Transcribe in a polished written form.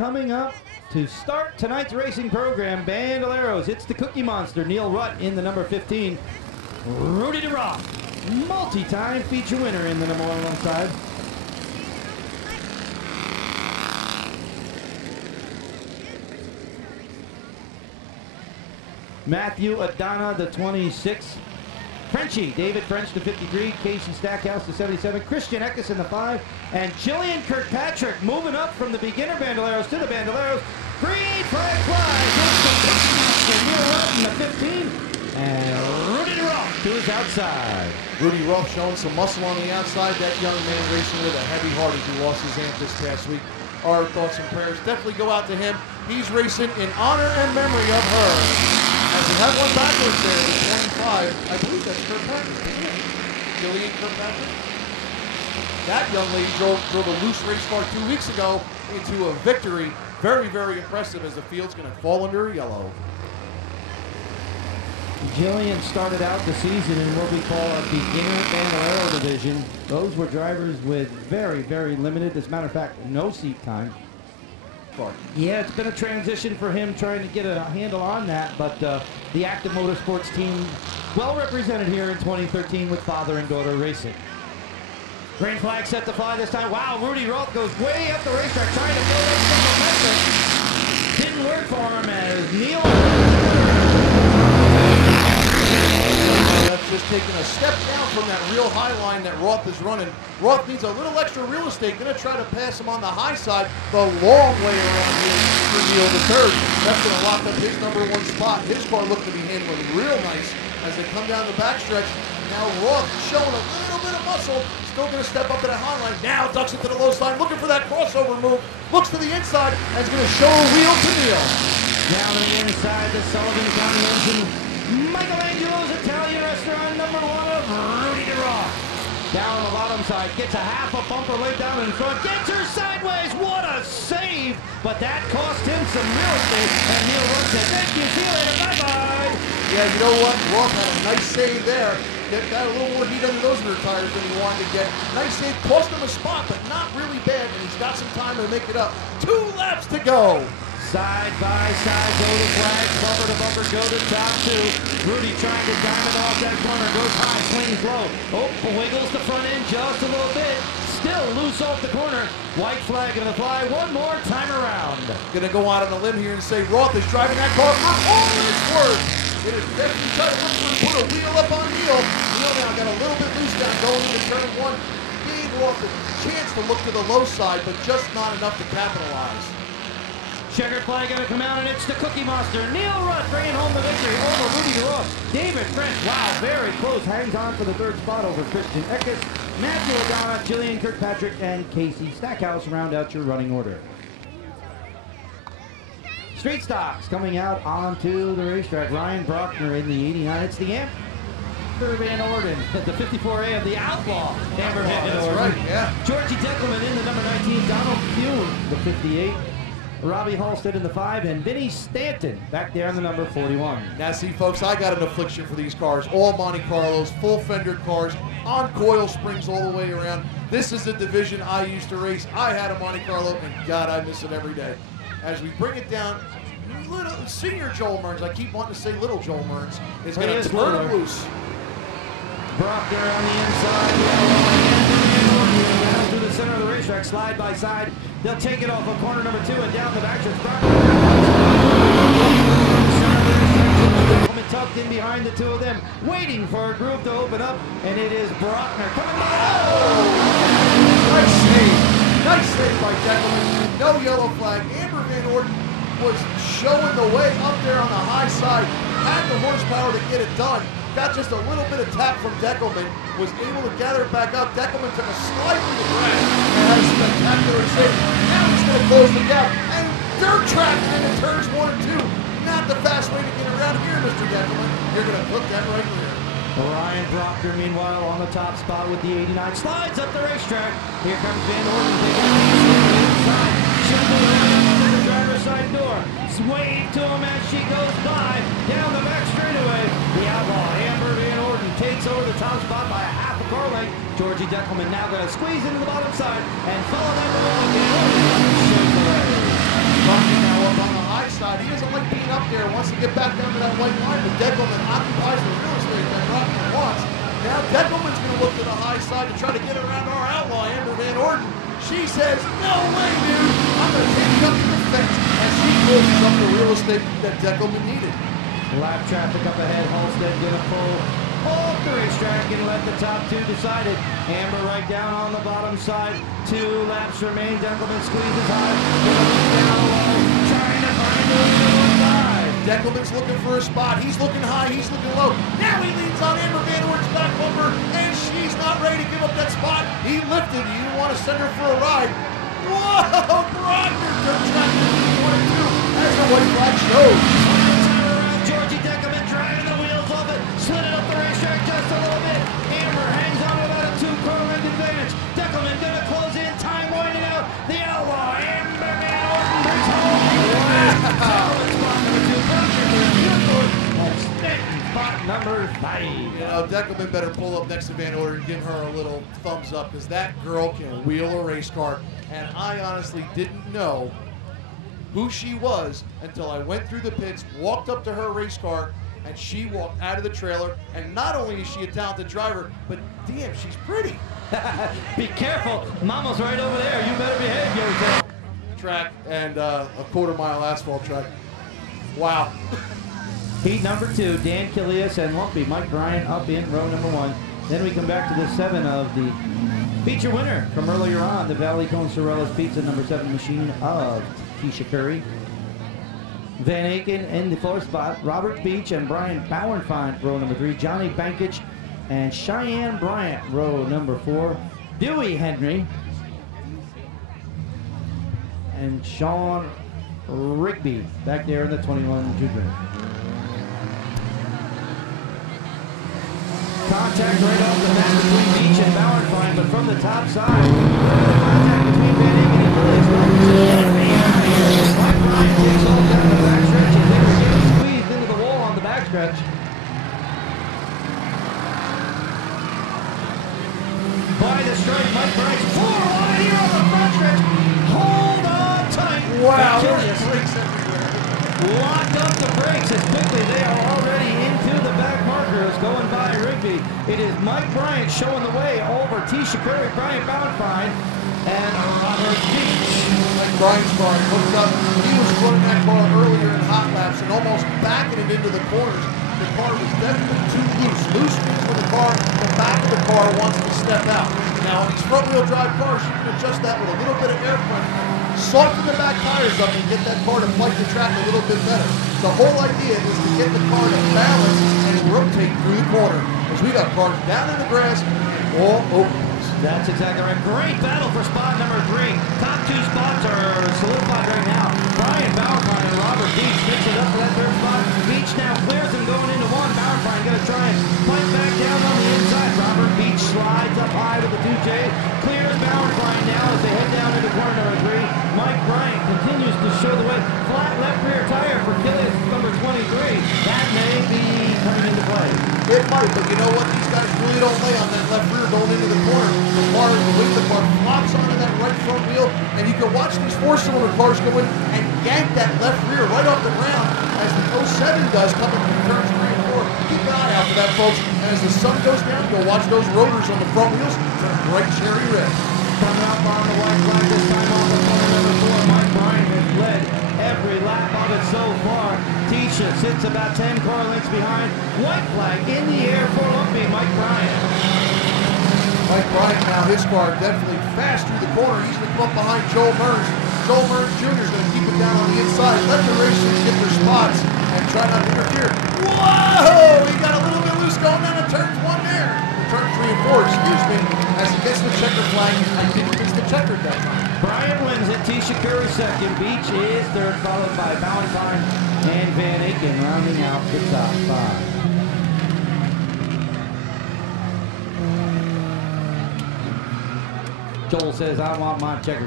coming up to start tonight's racing program, Bandoleros. It's the Cookie Monster, Neil Rutt in the number 15. Rudy DeRock, multi-time feature winner in the number 1 alongside. Matthew Adana, the 26. Frenchie, David French, the 53. Casey Stackhouse, the 77. Christian Eckes in the 5. And Jillian Kirkpatrick moving up from the beginner Bandoleros to the Bandoleros. Green flag flies. Neil Rutt in the 15. And Rudy DeRock to his outside. Rudy Ruff showing some muscle on the outside. That young man racing with a heavy heart as he lost his aunt this past week. Our thoughts and prayers definitely go out to him. He's racing in honor and memory of her. As we have one backwards there, the 25, I believe that's Kirkpatrick, isn't it? Jillian Kirkpatrick? That young lady drove a loose race car 2 weeks ago into a victory. Very, very impressive as the field's going to fall under yellow. Jillian started out the season in what we call our beginner Bandolero division. Those were drivers with very, very limited, as a matter of fact, no seat time. Yeah, it's been a transition for him trying to get a handle on that, but the Active Motorsports team well represented here in 2013 with father and daughter racing. Green flag set to fly this time. Wow, Rudy Rutt goes way up the racetrack trying to build up some momentum. Didn't work for him as Neil. That's just taking a step down from that real high line that Roth is running. Roth needs a little extra real estate. Going to try to pass him on the high side the long way around here for Neil the third. That's going to lock up his number 1 spot. His car looked to be handling real nice as they come down the backstretch. Now Roth showing a little bit of muscle. Still going to step up to that high line. Now ducks it to the low side, looking for that crossover move. Looks to the inside and is going to show a wheel to Neil. Down to the inside, the Sullivan County engine. Michelangelo's Italian restaurant, number 1 of Rudy DeRock. Down the bottom side, gets a half a bumper laid down in front, gets her sideways, what a save! But that cost him some real estate, and Neil Rutt said, thank you, see you later, bye-bye! Yeah, you know what? Roth had a nice save there. Got a little more heat under those rear tires than he wanted to get. Nice save, cost him a spot, but not really bad, and he's got some time to make it up. 2 laps to go! Side by side, go to flag, bumper to bumper, go to top 2. Rudy trying to diamond off that corner, goes high, swings low. Oh, wiggles the front end just a little bit. Still loose off the corner. White flag gonna fly one more time around. Gonna go out on a limb here and say Roth is driving that car for all it's worth. It is definitely trying to put a wheel up on Neil. Neil now got a little bit loose down going into turn 1. Gave Roth a chance to look to the low side, but just not enough to capitalize. Checkered flag going to come out, and it's the Cookie Monster. Neil Rutt bringing home the victory over Rudy DeRock. David French, wow, very close. Hangs on for the 3rd spot over Christian Eckes. Matthew Adana, Jillian Kirkpatrick, and Casey Stackhouse round out your running order. Street stocks coming out onto the racetrack. Ryan Brockner in the 89. It's the Amber Van Orden, the 54A of the Outlaw. Amber Van Orden. That's right, yeah. Georgie Deckelman in the number 19. Donald Kuhn, the 58. Robbie Halstead in the 5, and Vinny Stanton back there in the number 41. Now see, folks, I got an affliction for these cars. All Monte Carlos, full fender cars, on coil springs all the way around. This is the division I used to race. I had a Monte Carlo, and God, I miss it every day. As we bring it down, little senior Joel Mearns, I keep wanting to say little Joel Mearns, is going to turn him loose. Brockner on the inside, down through the center of the racetrack, slide by side. They'll take it off of corner number 2 and down the backstretch. Tucked in behind the 2 of them, waiting for a groove to open up, and it is Brockner coming by. Nice save. Nice save by Deckelman. No yellow flag. Amber Van Orden was showing the way up there on the high side. Had the horsepower to get it done. Got just a little bit of tap from Deckelman, was able to gather it back up. Deckelman took a slide through the grass and had a spectacular save. Now he's going to close the gap and dirt track into turns 1 and 2. Not the fast way to get around here, Mr. Deckelman. You're going to put that right here. Ryan Brockner, meanwhile, on the top spot with the 89. Slides up the racetrack. Here comes Van Orden. Inside. Shuffle around to the driver's side door. Swaying to him as she goes by. Down the back straightaway. The Outlaw, Amber Van Orden, takes over the top spot by a half a car length. Georgie Deckelman now going to squeeze into the bottom side and follow that ball again. get back down to that white line, but Deckelman occupies the real estate that Rockman wants. Now Deckelman's going to look to the high side to try to get around our outlaw, Amber Van Orden. She says, no way, dude. I'm going to take you up to the fence as she closes up the real estate that Deckelman needed. Lap traffic up ahead. Halstead going to pull off the racetrack and let the top two decide it. Amber right down on the bottom side. 2 laps remain. Deckelman squeezes hard. Down low. Trying to find the middle side. Deckelman's looking for a spot. He's looking high. He's looking low. Now he leans on Amber Van Orden's back bumper, and she's not ready to give up that spot. He lifted. You didn't want to send her for a ride. Whoa! Brockner dirt track 1 and 2 as the white flag shows. Georgie Deckelman driving the wheels off it, slid it up the racetrack just a little bit. Amber hangs on about a 2-car length advantage. Deckelman gonna close in, time winding out. The outlaw, Amber Van Orden brings home. Wow! Spot number 2, that's spot number 5. You know, Deckelman better pull up next to Van Orden and give her a little thumbs up, because that girl can wheel a race car, and I honestly didn't know who she was until I went through the pits, walked up to her race car, and she walked out of the trailer. And not only is she a talented driver, but damn, she's pretty. Be careful, Mama's right over there. You better behave yourself. Track and a quarter-mile asphalt track. Wow. Heat number 2, Dan Kilias and Lumpy. Mike Bryant up in row number 1. Then we come back to the 7 of the feature winner from earlier on, the Valley Cone Sorellas Pizza number 7 machine of Keisha Curry. Van Aken in the 4th spot. Robert Beach and Brian Bauernfeind, row number 3. Johnny Bankage and Cheyenne Bryant, row number 4. Dewey Henry and Sean Rigby back there in the 21 Jupiter. Contact right off the bat between Beach and Bauernfeind, but from the top side. Contact between Van Aken and Lewis. Mike Bryant takes off down the backstretch and they were getting squeezed into the wall on the backstretch. By the stripe, Mike Bryant 4 wide here on the front stretch. Hold on tight. Wow, Achilles brakes everywhere. locked up the brakes as quickly they are already into the back markers going by Rigby. It is Mike Bryant showing the way over Tisha Curry, Brian Bauernfeind, and Robert Beach. Like Brian's car hooked up. He was running that car earlier in hot laps and almost backing it into the corners. The car was definitely too loose. Loose means when the back of the car wants to step out. Now on these front-wheel drive cars, you can adjust that with a little bit of air pressure. Soften the back tires up and get that car to fight the track a little bit better. The whole idea is to get the car to balance and rotate through the corner. Because we got cars down in the grass and all over the place. That's exactly right. Great battle for spot number 3. Top 2 spots are solidified right now. Brian Bauernfeind and Robert Beach mix it up for that 3rd spot. Beach now clears him going into 1. Bauernfeind going to try and fight back down on the inside. Robert Beach slides up high with the 2J. Clears Bauernfeind now as they head down into corner number 3. Mike Bryant continues to show the way. Flat left rear tire for Kilias number 23. That may be coming into play. It might, but you know what? These guys really don't lay on that left rear going into the corner. The car, the weight of the car flops onto that right front wheel, and you can watch these 4-cylinder cars go in and yank that left rear right off the ground as the 07 does coming from turns 3 and 4. Keep an eye out for that, folks. And as the sun goes down, you'll watch those rotors on the front wheels turn bright cherry red. Coming up on the white flag this time off the corner number 4. Mike Bryant has led every lap of it so far. Tisha sits about 10 car lengths behind. White flag in the air for Lumpy, Mike Bryant. Mike Bryant now, his car definitely fast through the corner. He's going to come up behind Joel Burns. Joel Burns Jr. is going to keep it down on the inside. Let the racers get their spots and try not to interfere. Whoa! He got a little bit loose going down to turns 1 there. Turn 3 and 4, excuse me, as he gets the checker flag. I didn't miss the checker that time. Bryant wins it. Tisha Curry 2nd. Beach is 3rd, followed by Bauernfeind and Van Aken rounding out the top 5. Joel says, I want my checker.